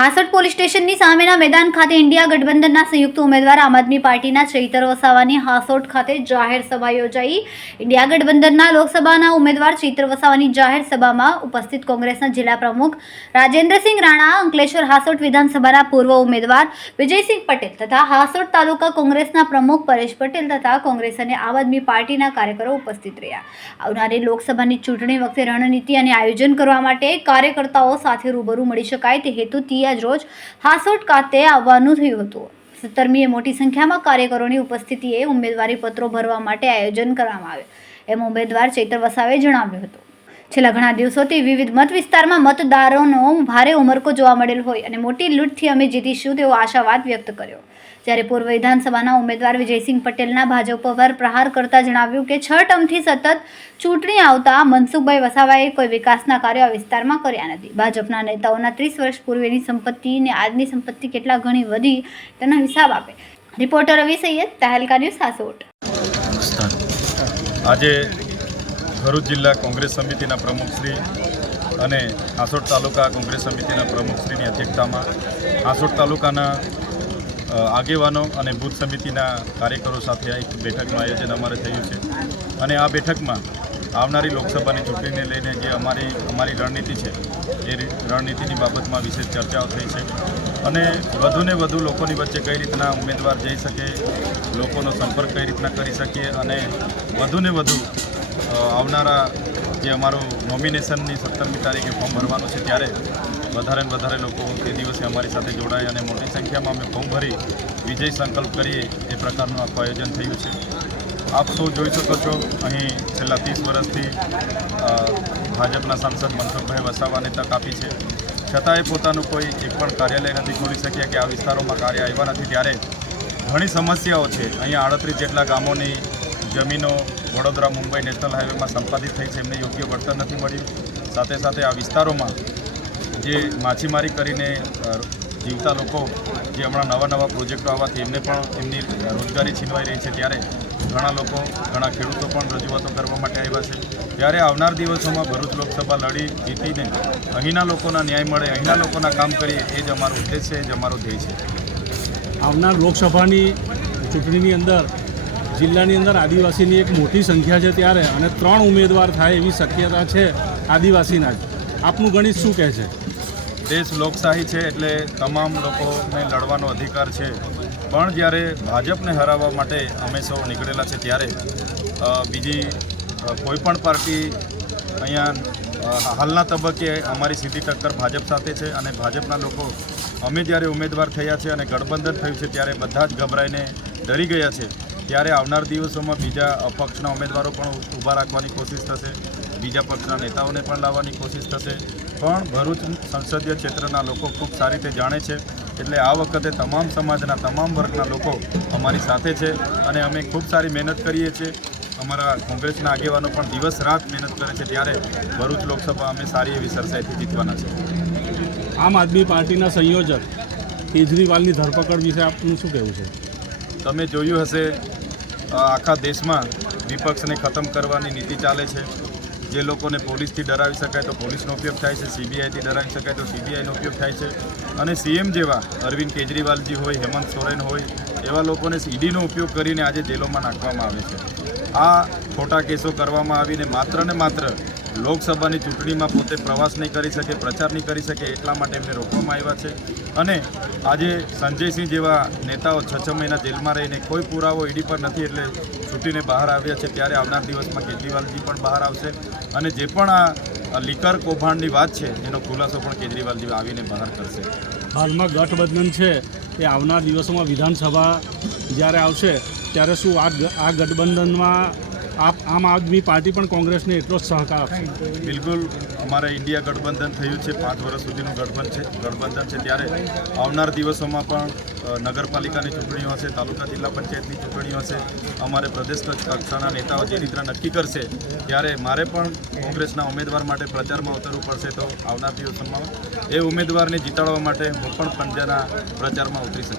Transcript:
Hansot police સ્ટેશનની સામેના મેદાન ખાતે ઇન્ડિયા ગઠબંધનના સંયુક્ત ઉમેદવાર આમ આદમી પાર્ટીના ચૈતર વસાવાની હાસોટ ખાતે જાહેર સભા યોજાઈ। ઇન્ડિયા ગઠબંધનના લોકસભાના ઉમેદવાર ચૈતર વસાવાની જાહેર સભામાં ઉપસ્થિત કોંગ્રેસના જિલ્લા પ્રમુખ રાજેન્દ્રસિંહ રાણા, અંકલેશ્વર હાસોટ વિધાનસભાના પૂર્વ ઉમેદવાર વિજયસિંહ પટેલ તથા હાસોટ તાલુકા કોંગ્રેસના પ્રમુખ પરેશ પટેલ તથા કોંગ્રેસ અને આમ આદમી પાર્ટીના કાર્યકરો ઉપસ્થિત રહ્યા। આવનારી લોકસભાની ચૂંટણી વખતે રણનીતિ અને આયોજન કરવા માટે કાર્યકર્તાઓ સાથે રૂબરૂ મળી શકાય તે હેતુથી આજ રોજ હાસોટ ખાતે આવવાનું થયું હતું। 17મીએ મોટી સંખ્યામાં કાર્યકરોની ઉપસ્થિતિએ ઉમેદવારી પત્રો ભરવા માટે આયોજન કરવામાં આવ્યું એમ ઉમેદવાર ચૈતર વસાવે જણાવ્યું હતું। છેલ્લા ઘણા દિવસોથી વિવિધ મત વિસ્તારમાં મતદારોનો ભારે ઉમળકો જોવા મળેલ હોય અને મોટી લૂંટથી અમે જીતીશું તેવો આશાવાદ વ્યક્ત કર્યો। જ્યારે પૂર્વ વિધાનસભાના ઉમેદવાર વિજયસિંહ પટેલના ભાજપ પર પ્રહાર કરતા જણાવ્યું કે 6 ટર્મથી સતત ચૂંટણી આવતા મનસુખભાઈ વસાવાએ કોઈ વિકાસના કાર્યો આ વિસ્તારમાં કર્યા નથી। ભાજપના નેતાઓના 30 વર્ષ પૂર્વેની સંપત્તિ અને આજની સંપત્તિ કેટલા ગણી વધી તેનો હિસાબ આપે। રિપોર્ટર રવિ સૈયદ, તહેલકા ન્યૂઝ, હાસોટ। આજે ભરૂચ જિલ્લા કોંગ્રેસ સમિતિના પ્રમુખશ્રી અને હાસોટ તાલુકા કોંગ્રેસ સમિતિના પ્રમુખશ્રીની અધ્યક્ષતામાં હાસોટ તાલુકાના આગેવાનો અને બૂથ સમિતિના કાર્યકરો સાથે એક બેઠકનું આયોજન અમારે થયું છે અને આ બેઠકમાં આવનારી લોકસભાની ચૂંટણીને લઈને જે અમારી રણનીતિ છે એ રણનીતિની બાબતમાં વિશેષ ચર્ચાઓ થઈ છે અને વધુને વધુ લોકોની વચ્ચે કઈ રીતના ઉમેદવાર જઈ શકે, લોકોનો સંપર્ક કઈ રીતના કરી શકીએ અને વધુને વધુ આવનારા જે અમારું નોમિનેશનની 17મી તારીખે ફોર્મ ભરવાનું છે ત્યારે વધારે ને વધારે લોકો તે દિવસે અમારી સાથે જોડાય અને મોટી સંખ્યામાં અમે ફોર્મ ભરી વિજય સંકલ્પ કરીએ એ પ્રકારનું આખું આયોજન થયું છે। આપ સૌ જોઈ શકો છો, અહીં છેલ્લા 30 વર્ષથી ભાજપના સાંસદ મનસુખભાઈ વસાવાને તક આપી છે, છતાંય પોતાનું કોઈ એક પણ કાર્યાલય નથી ખોલી શક્યા કે આ વિસ્તારોમાં કાર્ય આવ્યા નથી ત્યારે ઘણી સમસ્યાઓ છે। અહીંયા 38 જેટલા ગામોની જમીનો વડોદરા મુંબઈ નેશનલ હાઈવેમાં સંપાદિત થઈ છે, એમને યોગ્ય વળતર નથી મળ્યું। સાથે સાથે આ વિસ્તારોમાં જે માછીમારી કરીને જીવતા લોકો જે હમણાં નવા પ્રોજેક્ટો આવવાથી એમને પણ એમની રોજગારી છીનવાઈ રહી છે ત્યારે ઘણા ખેડૂતો પણ રજૂઆતો કરવા માટે આવ્યા છે। ત્યારે આવનાર દિવસોમાં ભરૂચ લોકસભા લડી જીતીને અહીંના લોકોના ન્યાય મળે, અહીંના લોકોના કામ કરીએ એ જ અમારો ઉદ્દેશ છે, એ જ અમારો ધ્યેય છે। આવનાર લોકસભાની ચૂંટણીની અંદર જિલ્લાની અંદર આદિવાસીની એક મોટી સંખ્યા છે ત્યારે અને 3 ઉમેદવાર થાય એવી શક્યતા છે આદિવાસીના જ। આપનું ગણિત શું કહે છે? દેશ લોકશાહી છે એટલે તમામ લોકોને લડવાનો અધિકાર છે, પણ જ્યારે ભાજપને હરાવવા માટે અમે સૌ નીકળેલા છે ત્યારે બીજી કોઈપણ પાર્ટી અહીંયા હાલના તબક્કે અમારી સીધી ટક્કર ભાજપ સાથે છે અને ભાજપના લોકો અમે જ્યારે ઉમેદવાર થયા છે અને ગઠબંધન થયું છે ત્યારે બધા જ ગભરાઈને ડરી ગયા છે। ત્યારે આવનાર દિવસોમાં બીજા અપક્ષના ઉમેદવારો પણ ઊભા રાખવાની કોશિશ થશે, બીજા પક્ષના નેતાઓને પણ લાવવાની કોશિશ થશે, પણ ભરૂચ સંસદીય ક્ષેત્રના લોકો ખૂબ સારી રીતે જાણે છે એટલે આ વખતે તમામ સમાજના તમામ વર્ગના લોકો અમારી સાથે છે અને અમે ખૂબ સારી મહેનત કરીએ છીએ। અમારા કોંગ્રેસના આગેવાનો પણ દિવસ રાત મહેનત કરે છે ત્યારે ભરૂચ લોકસભા અમે સારી એવી સરસાઈથી જીતવાના છે। આમ આદમી પાર્ટીના સંયોજક કેજરીવાલની ધરપકડ વિશે આપનું શું કહેવું છે? તમે જોયું હશે આખા દેશમાં વિપક્ષને ખતમ કરવાની નીતિ ચાલે છે। જે લોકોને પોલીસથી ડરાવી શકાય તો પોલીસનો ઉપયોગ થાય છે, CBIથી ડરાવી શકાય તો CBIનો ઉપયોગ થાય છે અને CM જેવા અરવિંદ કેજરીવાલજી હોય, હેમંત સોરેન હોય એવા લોકોને EDનો ઉપયોગ કરીને આજે જેલોમાં નાખવામાં આવે છે। આ ખોટા કેસો કરવામાં આવીને માત્ર લોકસભાની ચૂંટણીમાં પોતે પ્રવાસ નહીં કરી શકે, પ્રચાર નહીં કરી શકે એટલા માટે એમને રોકવામાં આવ્યા છે અને આજે સંજયસિંહ જેવા નેતાઓ 6 મહિના જેલમાં રહીને કોઈ પુરાવો ED પર નથી એટલે છૂટીને બહાર આવ્યા છે ત્યારે આવનાર દિવસમાં કેજરીવાલજી પણ બહાર આવશે અને જે પણ આ લીકર કૌભાંડની વાત છે એનો ખુલાસો પણ કેજરીવાલજી આવીને બહાર કરશે। હાલમાં ગઠબંધન છે એ આવનાર દિવસોમાં વિધાનસભા જ્યારે આવશે ત્યારે શું આ ગઠબંધનમાં આમ આદમી પાર્ટી પણ કોંગ્રેસને એટલો જ સહકાર આપશે? બિલકુલ, અમારે ઇન્ડિયા ગઠબંધન થયું છે, 5 વર્ષ સુધીનું ગઠબંધન છે ત્યારે આવનાર દિવસોમાં પણ નગરપાલિકાની ચૂંટણીઓ હશે, તાલુકા જિલ્લા પંચાયતની ચૂંટણીઓ હશે, અમારે પ્રદેશ કક્ષાના નેતાઓ જે રીતના નક્કી કરશે ત્યારે મારે પણ કોંગ્રેસના ઉમેદવાર માટે પ્રચારમાં ઉતરવું પડશે તો આવનાર દિવસોમાં એ ઉમેદવારને જીતાડવા માટે હું પણ પંજાના પ્રચારમાં ઉતરી શકીશ।